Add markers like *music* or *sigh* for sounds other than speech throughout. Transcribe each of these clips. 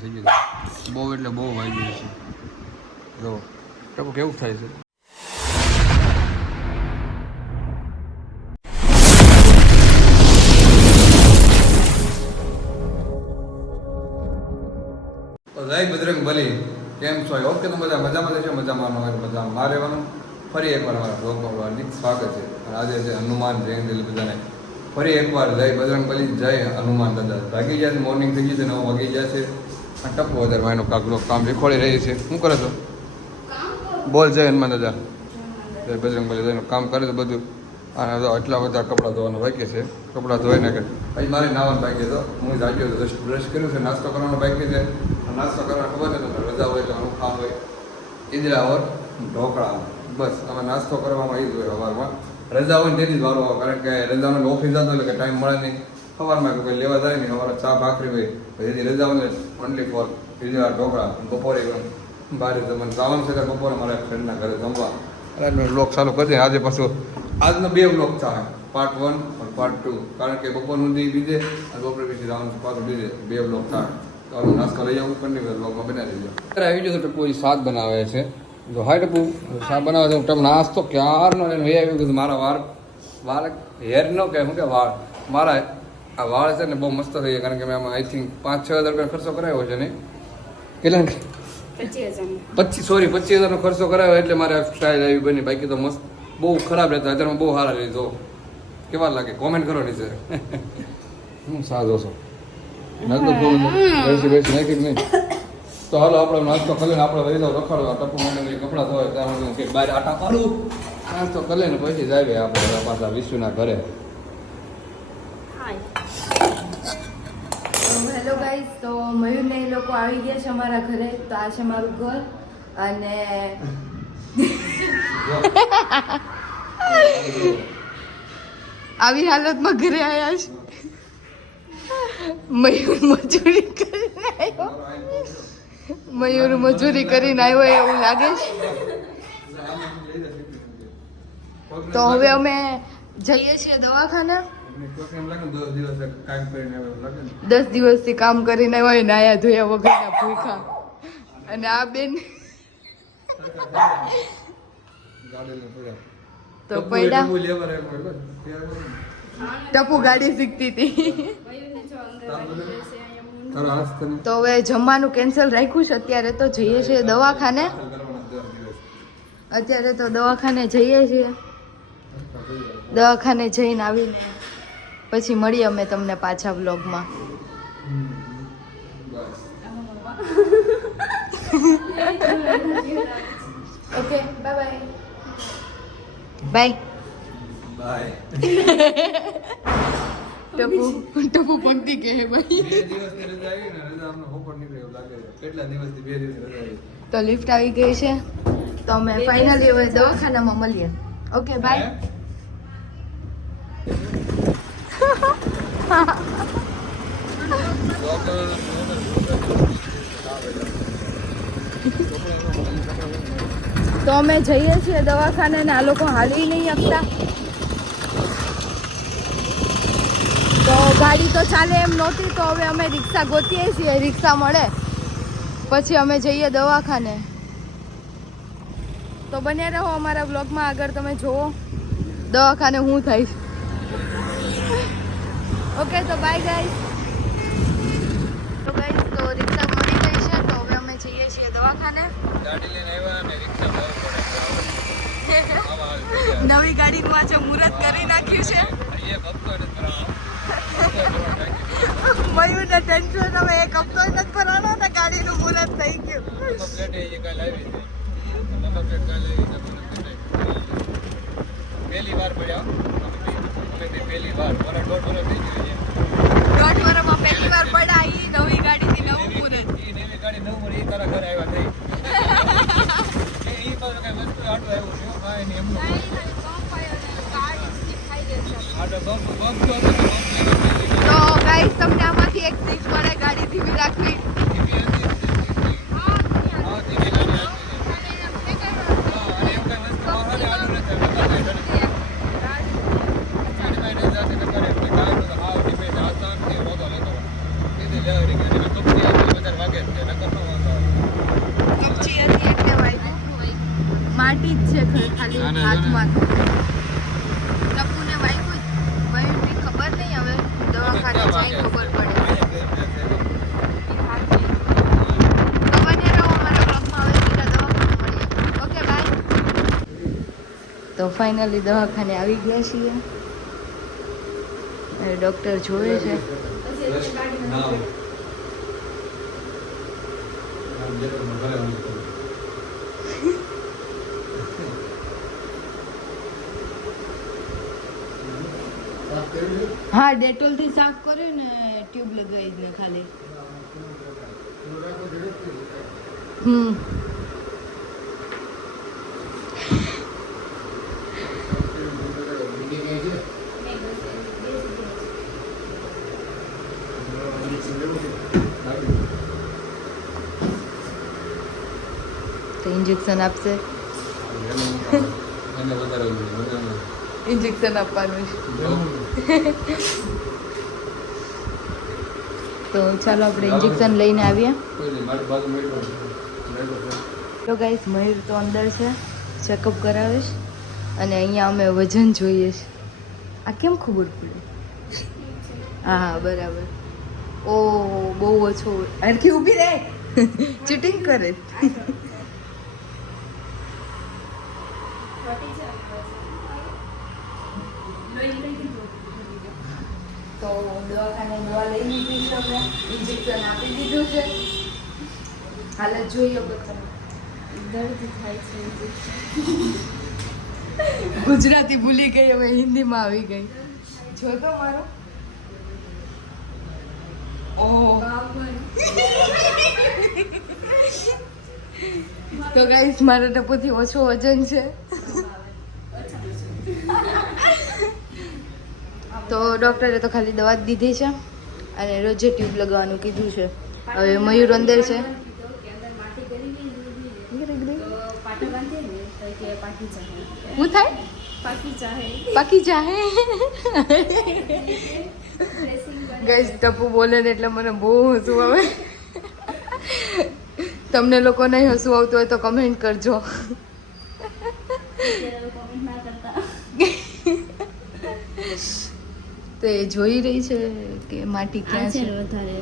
થઈ ગયું. બહુ એટલે બહુ વાગી ગયું જો, ટપુ કેવું થાય છે? જય બજરંગ બલી. કેમ છો? ઓકે તો બધા મજામાં રહેશો મજામાં મજામાં મારે રહેવાનું. ફરી એકવાર મારા બ્લોગમાં હાર્દિક સ્વાગત છે. અને આજે છે હનુમાન જયંતિ બધાને ફરી એકવાર જય બજરંગ બલી, જય હનુમાન દાદા. ભાગી ગયા છે મોર્નિંગ થઈ ગઈ છે, નવ વાગી ગયા છે. આ ટપ્પો વધારે ભાઈનો કાક કામ રેખોડી રહી છે. શું કરે છો? બોલ જય હનુમાન દાદા. જય બજરંગ બલી. જયનું કામ કરે છે બધું. અને તો એટલા બધા કપડાં ધોવાનું બાકી છે. કપડાં ધોઈ નાખે પછી મારે નાવાનું બાકી તો હું જાગ્યો હતો જસ્ટ બ્રશ કર્યું છે. નાસ્તો કરવાનો બાકી છે. નાસ્તો કરવાનું ખબર છે તમને? રજા હોય એટલે હું ખાવ હોય. ઈદરા ઓર ઢોકળા બસ અમે નાસ્તો કરવામાં એ જ હોય સવારમાં રજા હોય તેથી જ વારો કારણ કે રજાનો ઓફિસ જતો એટલે કે ટાઈમ મળે નહીં. સવારમાં કોઈ લેવા જાય નહીં. સવારે ચા, ભાખરી હોય. પછી રજા હોય ઓનલી ફોર વાર ઢોકળા. બપોરે બારે જમવાનું જવાનું છે બપોરે મારા ફ્રેન્ડના ઘરે જમવા. એટલે મેં બ્લોગ ચાલુ કરી આજે પાછું આજનો બે બ્લોગ થાય પાર્ટ વન અને પાર્ટ ટુ કારણ કે બપોરનું સુધી બીજે અને બપોરે પછી જવાનું પાછું બીજે. બે બ્લોગ થાય તો હવે નાસ્તો લઈ આવું પણ બ્લોગમાં બનાવી દેજો. અત્યારે આવી જશે તો ટપુ શાક બનાવે છે. જો હાય ટપુ, શાક બનાવે છે. તમે નાસ્તો ક્યારનો લઈને આવ્યો કે મારા વાળ વાળ હેર નો કે શું કે વાળ? મારા આ વાળ છે ને બહુ મસ્ત થઈ ગયા કારણ કે મેં આમાં આઈ થિંક પાંચ છ હજાર રૂપિયા ખર્ચો કરાયો છે ને? કેટલા પચીસ સોરી પચીસ હજારનો ખર્ચો કરાવ્યો એટલે મારે સ્ટાઇલ આવી બની. બાકી તો મસ્ત બહુ ખરાબ રહેતા. અત્યારમાં બહુ સારા જો. કેવા લાગે? કોમેન્ટ કરો નીચે. હું સાજો છો. નાસ્તો બેસી બેસી નાખી નહીં. તો હાલો આપણે નાસ્તો કરીને આપણે વહી જાવ આ ટપુ મને કપડાં ધોય ત્યાં હું કે બહાર આટા પાડું. નાસ્તો કરી લઈને પછી જાય આપણે પાછા વિશુના ઘરે. હેલો ગાઈઝ તો મયુર ને એ લોકો આવી ગયા છે અમારા ઘરે, તો આ છે મારું ઘર, અને આવી હાલતમાં ઘરે આવ્યા છે. મયુર મજૂરી કરીને આવ્યો મયુર મજૂરી કરીને આવ્યો એવું લાગે છે. તો હવે અમે જઈએ છીએ દવાખાને. દસ દિવસથી કામ કરીને હોય નાયા ધોયા વગરના ભૂખા. અને આ બેન તો પૈડા ટપુ ગાડી શીખતી હતી. તો હવે જમવાનું કેન્સલ રાખ્યું છે. અત્યારે તો જઈએ છીએ દવાખાને. અત્યારે તો દવાખાને જઈએ છીએ. દવાખાને જઈને આવીને પછી મળીએ અમે તમને પાછા બ્લોગમાં okay bye bye bye bye Tapu Tapu પંક્તિ કહે ભાઈ? બે દિવસની રજા આવી ને રજા અમને હોપડ નીકળે એવું લાગે છે. કેટલા દિવસથી બે દિવસ રજા આવી તો લિફ્ટ આવી ગઈ છે. તો અમે ફાઇનલી હવે દવાખાનામાં મળીએ. ઓકે બાય તો અમે જઈએ છીએ દવાખાને આ લોકો હાલી નહીં શકતા. તો ગાડી તો ચાલે એમ નહોતી, તો હવે અમે રિક્ષા ગોતીએ છીએ, રિક્ષા મળે. પછી અમે જઈએ દવાખાને. તો બન્યા રહો અમારા બ્લોગમાં આગળ, તમે જુઓ. દવાખાને હું થાય ઓકે તો બાય ગાઈસ તો ગાઈસ તો રિક્ષા મળી ગઈ છે, તો હવે અમે જઈએ છીએ દવાખાને ગાડી લઈને આવ્યા અને રિક્ષા બહુ પડે. નવી ગાડીમાં આજે મુહૂર્ત કરી નાખ્યું છે એક હપ્તો એને ટેન્શન હવે એક હપ્તો નથી ભરાણો ને ગાડીનું મુહૂર્ત થઈ ગયું. પહેલી વાર પડ્યા બી પહેલી વાર મને દોઢ વર્ષ થઈ ગયું છે. દોઢ વર્ષમાં પહેલી વાર પડ્યા ઈ નવી ગાડીથી નવું ઈ નવી ગાડી નવ મળી, ઈ તારા ઘરે આવ્યા થઈ. *laughs* એ પાછું વસ્તુ આટલું આવ્યું. બમ્પ- બમ્પ તો બમ્પ લઈને પહેલી તો ગાઈસ તમને આમાંથી એક શીખ મળે ગાડી ધીમી રાખવી ધીમી હતી, હા, ધીમી ગાડી હતી. હા, અને એવું કાંઈ વસ્તુ વાહને આડું નથી આવ્યું. બધા કાંઈ ધડક. સ્પીડમાં એને જાતે નકર એમ કે કાંઈ બધું હાવ ધીમે છે, આ શાંતિ રોતો લેતો હોય. સીધી લેવડી ગાડી. અને કંપની આટલી વધારે વાગે જ નહીં. ખ- ખાલી આને જો ને. હાથમાં ટપુને વાગ્યું મયુરને ખબર નહીં હવે દવાખાને જઈને ખબર પડે તો બને રહો અમારા બ્લોગમાં હવે સીધા દવાખાને મળીએ ઓકે બાય તો ફાઇનલી દવાખાને આવી ગયા છીએ. ડૉક્ટર જોવે છે. હા ડેટોલ ડેટોલથી સાફ કર્યો ને ટ્યુબ લગાવી જ ને ખાલી. હમ. ઇન્જેક્શન આપશે. ઇન્જેક્શન આપવાનું તો ચાલો આપણે ઇન્જેક્શન લઈને આવીએ. તો ગાઈસ મયુર તો અંદર છે. ચેકઅપ કરાવીશ. અને અહીંયા અમે વજન જોઈએ છે. આ કેમ ખબર પડે હા હા, બરાબર. ઓ, બહુ ઓછો હરખી ઊભી રહે. *laughs* ચીટિંગ કરે. તો દવાખાને દવા લઈ લીધી છે અમે. ઇન્જેક્શન આપી દીધું છે. હાલત જોઈએ તમે દર્દ થાય છે ગુજરાતી ભૂલી ગઈ હવે હિન્દીમાં આવી ગઈ. જો તો મારો. ઓહ. તો ગાઈસ મારા ટપુથી ઓછો વજન છે. તો ડોક્ટરે તો ખાલી દવા જ દીધી છે અને રોજે ટ્યુબ લગાવવાનું કીધું છે. હવે મયુર અંદર છે. હું થાય? પાકી જાહે. ગઈ ટપુ બોલે ને એટલે મને બહુ હસવું આવે. તમને લોકો નહીં હસવું આવતું હોય તો કમેન્ટ કરજો કોમેન્ટ ના કરતા તો એ જોઈ રહી છે કે માટી ક્યાં છે? વધારે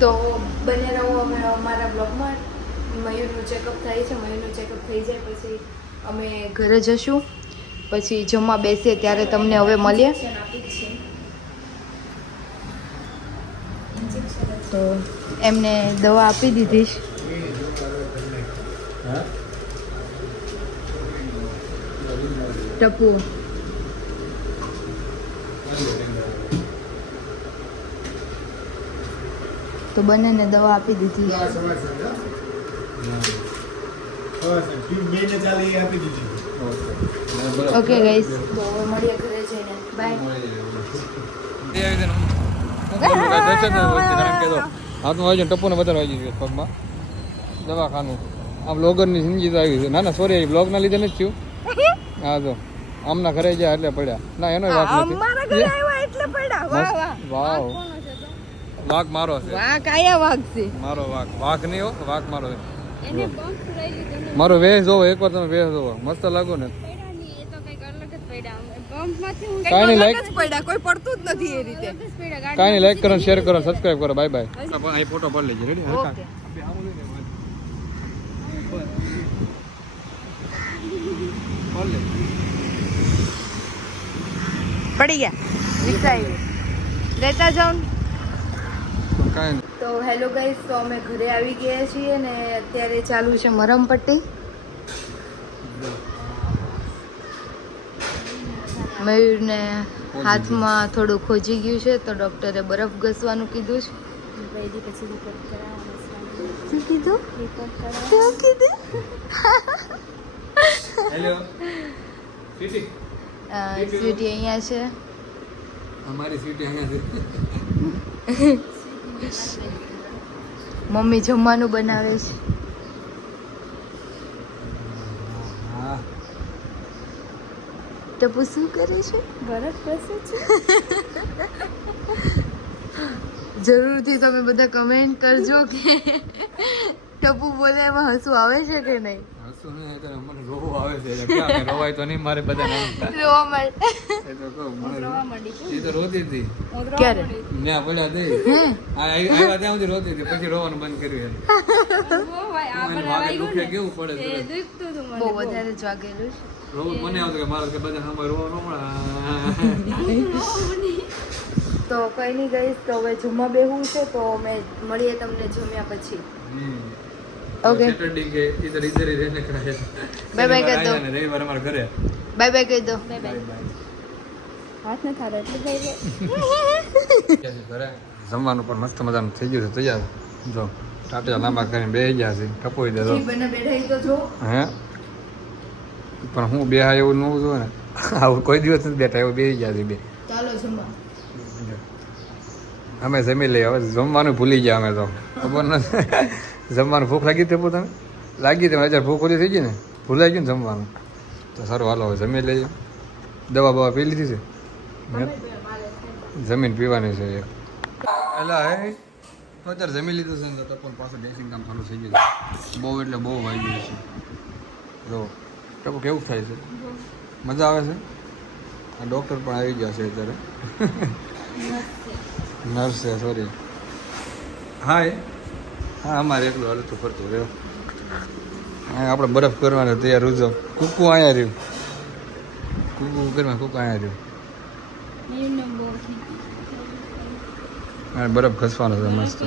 તો બને રહો અમે અમારા બ્લોગમાં મયુરનું ચેકઅપ થાય છે મયુરનું ચેકઅપ થઈ જાય પછી અમે ઘરે જશું. પછી જમવા બેસીએ ત્યારે તમને હવે મળીએ. તો એમને દવા આપી દીધી છે. ટપુ તો બંનેને દવા આપી દીધી. છે બેને ચાલે એ આપી દીધી. ઓકે. ગાઈસ તો મળીએ ઘરે જઈને. બાય હાથમાં વાગ્યું ટપ્પુને વધારે આવી ગયું પગમાં દવાખાનું. આ બ્લોગરની જિંદગી તો આવી છે. ના ના સોરી બ્લોગના લીધે નથી થયું. હા જો. આમના ઘરે ગયા એટલે પડ્યા. ના એનો વાત નથી. અમારા ઘરે આવ્યા એટલે પડ્યા. વાહ વાહ. વાવ. વાઘ મારો છે. વાહ આયા વાઘ છે. મારો વાઘ. વાઘ નહીં હો વાઘ મારો છે. એને બમ્પ લઈ લીધો મારો વેશ જોવો એકવાર તમે વેશ જોવો. મસ્ત લાગો ને. પડ્યા નહીં એ તો કંઈક અલગ જ પડ્યા. બમ્પમાંથી હું કાંઈ નહીં લાઈક પડ્યા. કોઈ પડતું જ નથી એ રીતે. અલગ જ પડ્યા. કાંઈ નહીં લાઈક કરો શેર કરો સબસ્ક્રાઇબ કરો. બાય બાય ફોટો પડી લેજો. રેડી ઓકે પડી ગયા. રિક્ષા લેતા નહીં. તો હેલો ગાઈસ તો અમે ઘરે આવી ગયા છીએ ને અત્યારે ચાલુ છે મરમપટ્ટી. મયુરને હાથમાં થોડું ખોજી ગયું છે તો ડૉક્ટરે બરફ ઘસવાનું કીધું છે. પછી રિપોર્ટ કરાવવાનો શું કીધું? કીધું? *laughs* હેલો સીટી અ, સ્વીટી અહીંયા છે. અમારી સીટી અહીંયા છે. મમ્મી જમવાનું બનાવે છે. હા. ટપુ શું કરે છે? ભરત બેસે છે. જરૂરથી તમે બધા કમેન્ટ કરજો કે ટપુ બોલે એમાં હસવું આવે છે કે નહીં? નહીં મને રોવું આવે છે. ક્યાં રોવાય તો નહીં મારે બધા *laughs* રોવા એ તો કહું મને રોવા માંડી એ તો રોતી હતી. હું તો રોવા ક્યારે? માંડી પડ્યા દે. આ આવ્યા ત્યાં સુધી રોતી હતી પછી રોવાનું બંધ કર્યું એને. ને કેવું પડે બહુ બહુ. વધારે જ છે. રોવું મને આવતું કે મારે કે બધા સામે રોવાનું હમણાં તો કઈ નહીં ગઈશ તો હવે જમવા બેહવું છે તો અમે મળીએ તમને જમ્યા પછી. હમ. Okay. સેટરડે કે ઇધર ઇધર ही रहने का है Bye bye શનિવાર કર દો. આવ્યા ને રવિવાર અમારા ઘરે બાય બાય કહી દો બાય બાય હાથ ન થારો એટલે ભાઈ ઘરે જમવાનું પણ મસ્ત મજાનું થઈ ગયું છે તૈયાર જો ટાટિયા લાંબા કરીને બે ગયા છે કપોઈ દેજો બંને બેઠા ઈ તો જો હે પણ હું બે એવું ન હોવું જોઈએ ને આવું કોઈ દિવસ નથી બેઠા એવું બે ગયા છે બે ચાલો જમવા અમે જમી લઈએ હવે જમવાનું ભૂલી ગયા અમે તો ખબર નથી જમવાનું ભૂખ લાગી હતી પોતાને? લાગી હતી અત્યારે ભૂખ ઓછી થઈ ગઈ ને. ભૂલાઈ ગયું ને જમવાનું. તો સારું હાલો હવે જમી લઈએ. દવા બવા પી લીધી છે? જમીન પીવાની છે એક. એલા હે? તો અત્યારે જમી લીધું છે ને તો ટપલ પાછું ડ્રેસિંગ કામ ચાલુ થઈ ગયું બહુ એટલે બહુ વાઈ ગયું છે. જો ટપુ કેવું થાય છે? મજા આવે છે? આ ડૉક્ટર પણ આવી ગયા છે અત્યારે. નર્સ છે. સોરી હાય હા અમારે એકલું હલતું ફરતું રહ્યો. હા આપણે બરફ કરવાનો તૈયાર રૂજો કુકુ અહીંયા રહ્યું. કૂકુ કરવા કુકુ અહીંયા રહ્યું. બરફ ખસવાનો છે મસ્ત.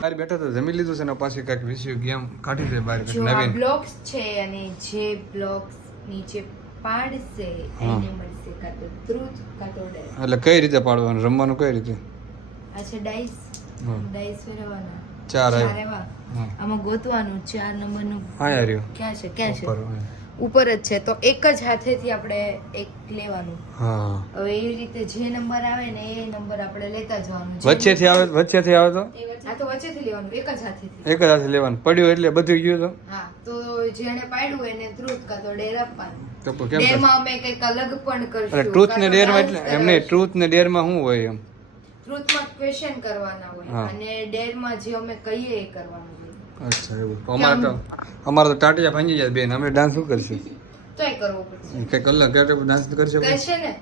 બહાર બેઠા તો જમી લીધું છે ને પાછી કાંઈક વિશે ગેમ કાઢી છે બહાર નવીન. બ્લોક્સ છે અને જે બ્લોક્સ નીચે પાડશે. એને મળશે કાં તો ટ્રુથ કાં તો એટલે કઈ રીતે પાડવાનું રમવાનું કઈ રીતે? અચ્છા ડાઈસ. ડાઈસ ફેરવવાના ચાર આવ્યો. આમાં ગોતવાનું ચાર નંબરનું. હા રહ્યું ક્યાં છે ક્યાં છે? ઉપર જ છે તો એક જ હાથેથી આપણે એક લેવાનું. હા. હવે એ રીતે જે નંબર આવે ને એ નંબર આપણે લેતા જવાનું. વચ્ચેથી આવે વચ્ચેથી આવે તો? આ તો વચ્ચેથી લેવાનું એક જ હાથેથી. એક જ હાથે લેવાનું. પડ્યું એટલે બધું ગયું તો? હા તો જેણે પાડ્યું એને ધ્રુત કા તો ડેર આપવાનું. તો કેમ? ડેરમાં અમે કંઈક અલગ પણ કરશું ટ્રુથ ને ડેરમાં એટલે એમને ટ્રુથ ને ડેરમાં શું હોય એમ? ટ્રુથમાં ક્વેશ્ચન કરવાના હોય. અને ડેરમાં જે અમે કહીએ એ કરવાનું હોય. અચ્છા એવું. અમારે તો અમારે તો ટાટિયા ભાંગી જાય બેન. અમે ડાન્સ શું કરશું? તો એ કરવું પડશે. કંઈક અલગ ડાન્સ કરશે? કરશે ને.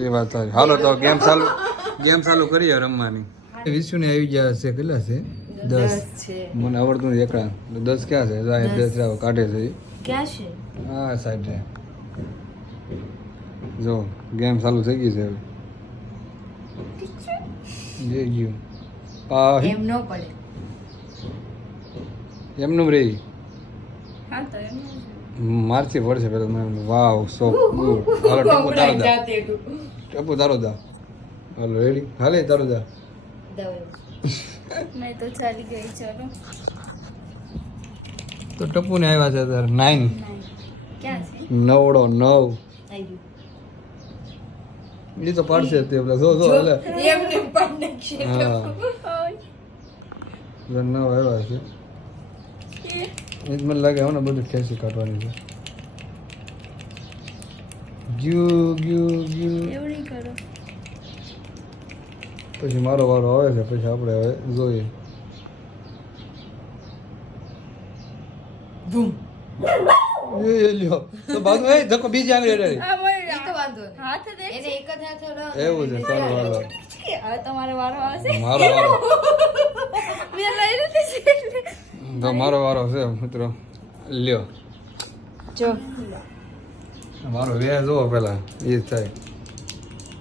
એ વાત સારી. હાલો તો ગેમ *laughs* ચાલુ ગેમ ચાલુ કરીએ રમવાની. વિશુને આવી ગયા છે કેટલા છે? દસ મને આવડતું નથી એકડા દસ ક્યાં છે? દસ. રાવ કાઢે છે. ક્યાં છે? હા સાહેબ જો ગેમ ચાલુ થઈ ગઈ છે હવે. એમ ન પડે. એમનું રહી હા તો એમ મારથી પડશે પેલા મને. વાવ સો ગુડ હાલો ટપુ તારો દા. ટપુ તારો દા. હાલો રેડી? હાલે તારો દા. મેં તો ચાલી ગઈ ચલો. તો ટપુ ને આવ્યા છે અત્યારે. નાઇન ક્યાં છે? નવડો નવ. ગયું. એ તો પાડશે જ તે પેલા જો જો હાલે એમને પણ નાખશે. એટલે નવ આવ્યા છે. એ જ મને લાગે હવે બધું ખેંચી કાઢવાની છે. ગ્યુ ગ્યુ ગ્યુ. પછી મારો વારો આવે છે પછી આપણે હવે જોઈએ. ધૂમ. એ લ્યો. તો બાજુ એ ધક્કો બીજી આંગળી અડાડી. વાંધો નહીં. હાથ દે એને એક જ હાથે અડાડવાનું. એવું છે ચાલો વારો હવે તમારે વારો આવશે. મારો વારો? મેં લઈ લીધી છે તો મારો વારો છે મિત્રો. લ્યો. જો. મારો વે જોવો પેલા એ જ થાય.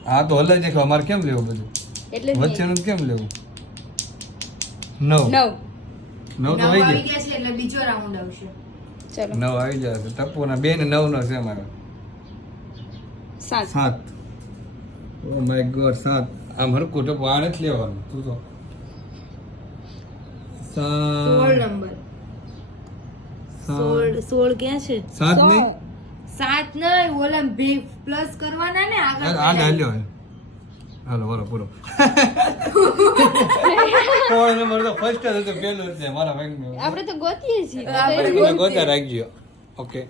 હા તો હલાઈ દેખો અમારે કેમ લેવું બધું? એટલે વચ્ચેનું કેમ લેવું? નવ. નવ. નવ તો આવી ગયા છે એટલે બીજો રાઉન્ડ આવશે. ચલો નવ આવી જશે ટપ્પુ ના બે ને નવ નો છે અમારે. સાત. ઓ માય ગોડ સાત. આ હરકું કોટો આ જ લેવાનું તું તો. સોળ. નંબર. સોળ સોળ ક્યાં છે? સાત નહીં. સાત નહીં ઓલા બે પ્લસ કરવાના ને આગળ આ ડાલ્યો હે હાલો બોલો પૂરો સોળ નંબર તો ફર્સ્ટ હતો પહેલો છે મારા બેંક આપણે તો ગોતીએ છીએ. આપણે ગોતા રાખજો. ઓકે